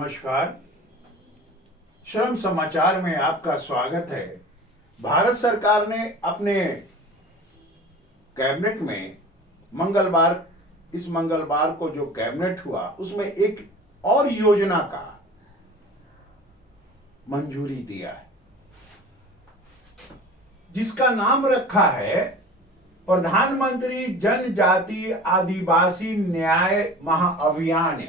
नमस्कार। श्रम समाचार में आपका स्वागत है। भारत सरकार ने अपने कैबिनेट में इस मंगलवार को जो कैबिनेट हुआ उसमें एक और योजना का मंजूरी दिया है, जिसका नाम रखा है प्रधानमंत्री जनजातीय आदिवासी न्याय महाअभियान।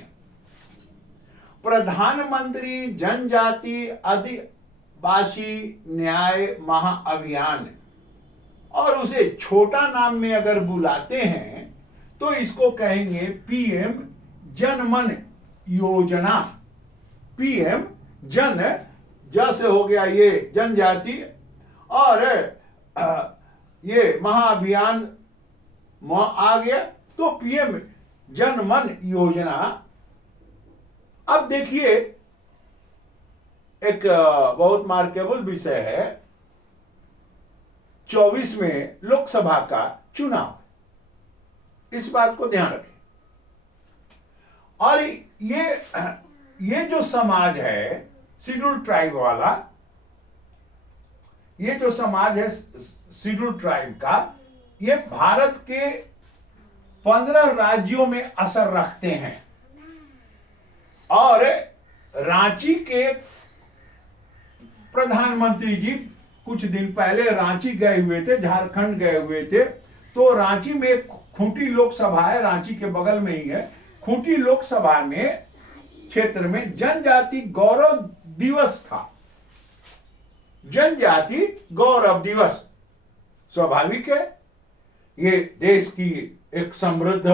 प्रधानमंत्री जनजातीय आदिवासी न्याय महाअभियान, और उसे छोटा नाम में अगर बुलाते हैं तो इसको कहेंगे पीएम जनमन योजना। पीएम जन जैसे हो गया ये जनजाति, और ये महाअभियान आ गया तो पीएम जनमन योजना। अब देखिए, एक बहुत मार्केबल विषय है, 24 में लोकसभा का चुनाव, इस बात को ध्यान रखें। और ये जो समाज है शेड्यूल ट्राइब वाला, ये जो समाज है शेड्यूल ट्राइब का, ये भारत के 15 राज्यों में असर रखते हैं। और रांची के प्रधानमंत्री जी कुछ दिन पहले रांची गए हुए थे, झारखंड गए हुए थे। तो रांची में खूंटी लोकसभा है, रांची के बगल में ही है। खूंटी लोकसभा में क्षेत्र में जनजाति गौरव दिवस था। जनजाति गौरव दिवस स्वाभाविक है, ये देश की एक समृद्ध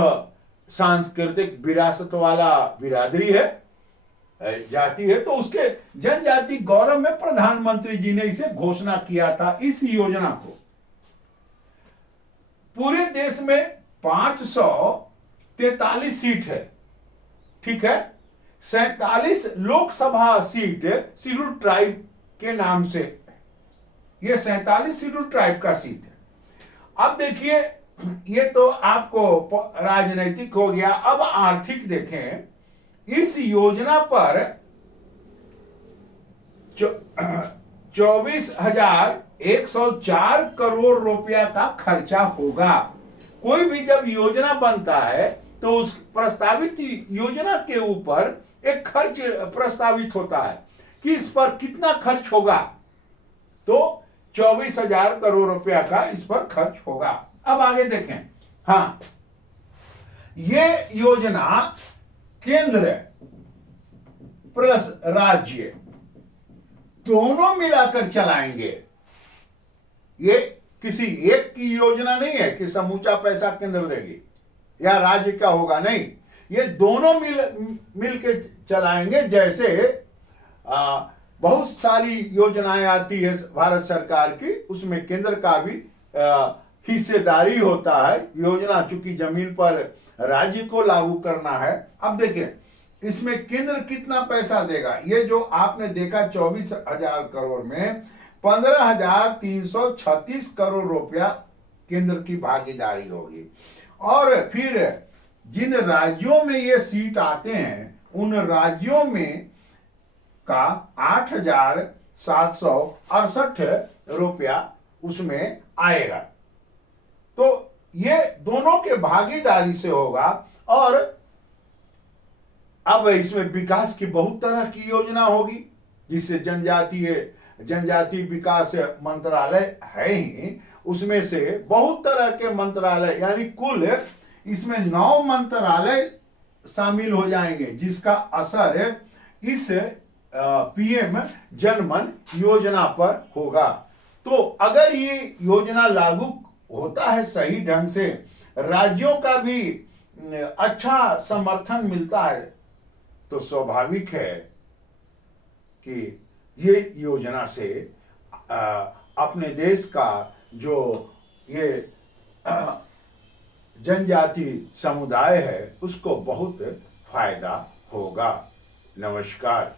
सांस्कृतिक विरासत वाला बिरादरी है, जाति है। तो उसके जनजाति गौरव में प्रधानमंत्री जी ने इसे घोषणा किया था, इस योजना को। पूरे देश में 543 सीट है, ठीक है। 47 लोकसभा सीट शेड्यूल ट्राइब के नाम से, ये 47 शेड्यूल ट्राइब का सीट है। अब देखिए, ये तो आपको राजनीतिक हो गया। अब आर्थिक देखें, इस योजना पर 24,104 करोड़ रुपया का खर्चा होगा। कोई भी जब योजना बनता है तो उस प्रस्तावित योजना के ऊपर एक खर्च प्रस्तावित होता है कि इस पर कितना खर्च होगा। तो 24,000 करोड़ रुपया का इस पर खर्च होगा। अब आगे देखें, हाँ, ये योजना केंद्र प्लस राज्य दोनों मिलाकर चलाएंगे। ये किसी एक की योजना नहीं है कि समूचा पैसा केंद्र देगी या राज्य का होगा, नहीं। ये दोनों मिल के चलाएंगे। जैसे बहुत सारी योजनाएं आती है भारत सरकार की, उसमें केंद्र का भी हिस्सेदारी होता है। योजना चूंकि जमीन पर राज्य को लागू करना है। अब देखिए, इसमें केंद्र कितना पैसा देगा। ये जो आपने देखा 24,000 करोड़ में 15,336 करोड़ रुपया केंद्र की भागीदारी होगी। और फिर जिन राज्यों में ये सीट आते हैं, उन राज्यों में का 8,768 रुपया उसमें आएगा। तो ये दोनों के भागीदारी से होगा। और अब इसमें विकास की बहुत तरह की योजना होगी, जिससे जनजातीय विकास मंत्रालय है ही, उसमें से बहुत तरह के मंत्रालय, यानी कुल इसमें 9 मंत्रालय शामिल हो जाएंगे, जिसका असर इस पीएम जनमन योजना पर होगा। तो अगर ये योजना लागू होता है सही ढंग से, राज्यों का भी अच्छा समर्थन मिलता है, तो स्वाभाविक है कि ये योजना से अपने देश का जो ये जनजाति समुदाय है उसको बहुत फायदा होगा। नमस्कार।